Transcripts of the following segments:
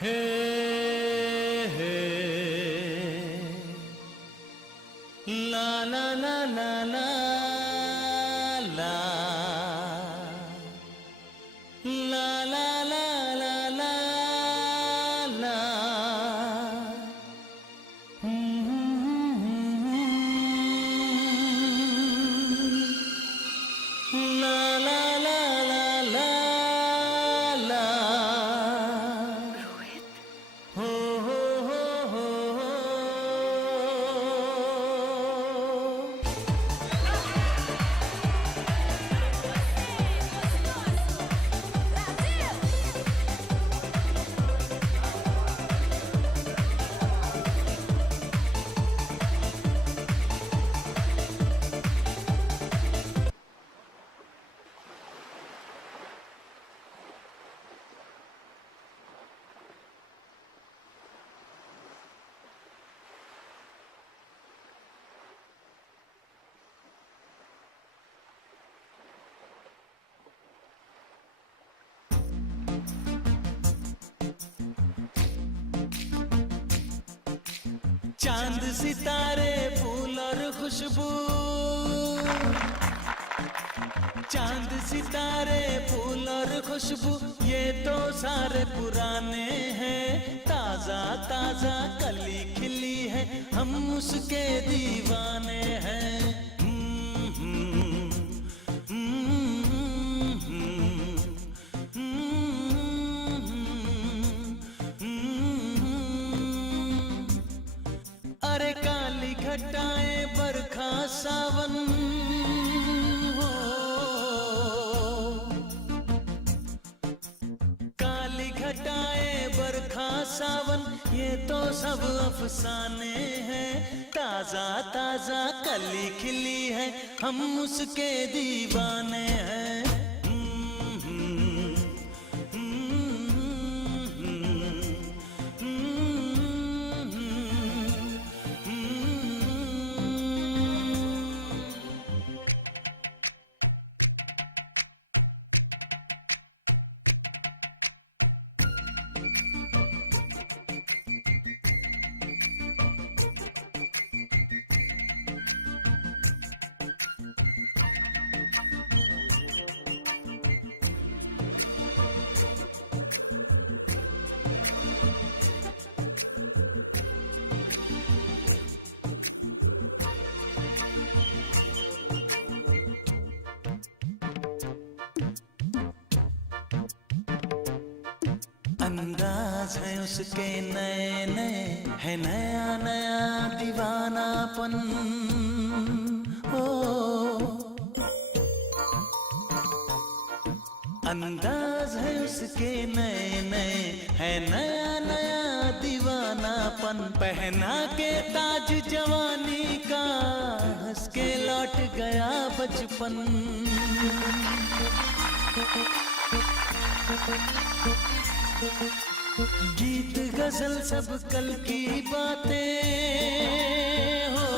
हे हे ला ला ला ला ला ला ला ला ला ला ला ला ला ला ला ला ला ला हो हो हो हो हो। चांद सितारे फूल और खुशबू, चांद सितारे फूल और खुशबू ये तो सारे पुराने हैं। ताजा ताजा कली खिली है, हम उसके दीवाने हैं। अरे काली घटाएं बरखा सावन हो, काली घटाएं बरखा सावन ये तो सब अफसाने हैं। ताजा ताजा कली खिली है, हम उसके दीवाने हैं। अंदाज है उसके नए नए, है नया नया दीवानापन हो। अंदाज है उसके नए नए, है नया नया दीवानापन। पहना के ताज जवानी का, हंस के लौट गया बचपन। गीत गजल सब कल की बातें हो,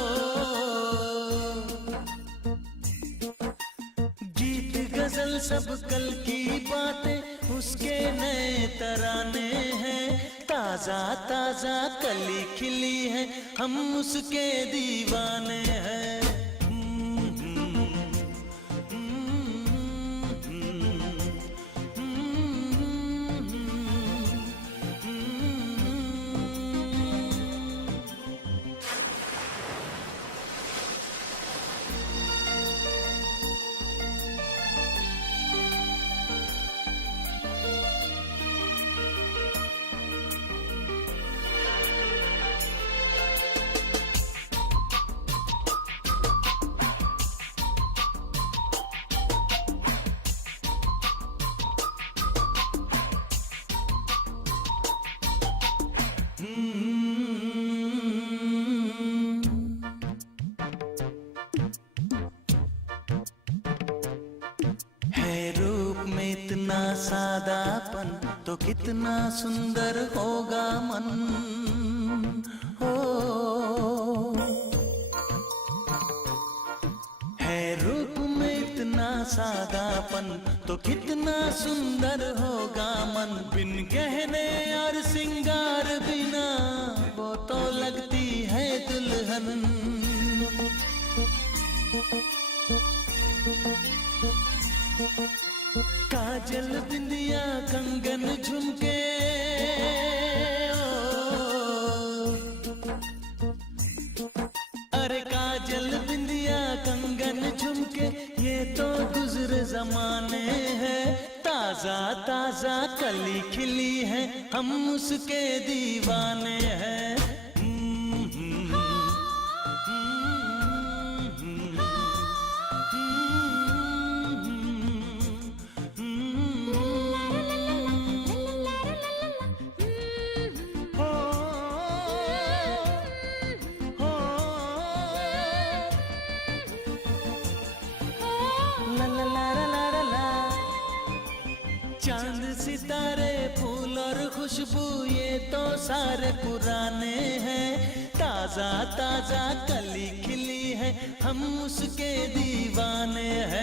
गीत गजल सब कल की बातें उसके नए तराने हैं। ताजा ताजा कली खिली है, हम उसके दीवाने हैं। इतना सादापन तो कितना सुंदर होगा मन हो। है रूप में इतना सादापन तो कितना सुंदर होगा मन। बिन गहने और सिंगार बिना वो तो लगती है दुल्हन। काजल बिंदिया कंगन झुमके, अरे काजल बिंदिया कंगन झुमके, ये तो गुजरे जमाने हैं। ताजा ताजा कली खिली है, हम उसके दीवाने हैं। चांद सितारे फूल और खुशबू ये तो सारे पुराने हैं। ताजा ताजा कली खिली है, हम उसके दीवाने हैं।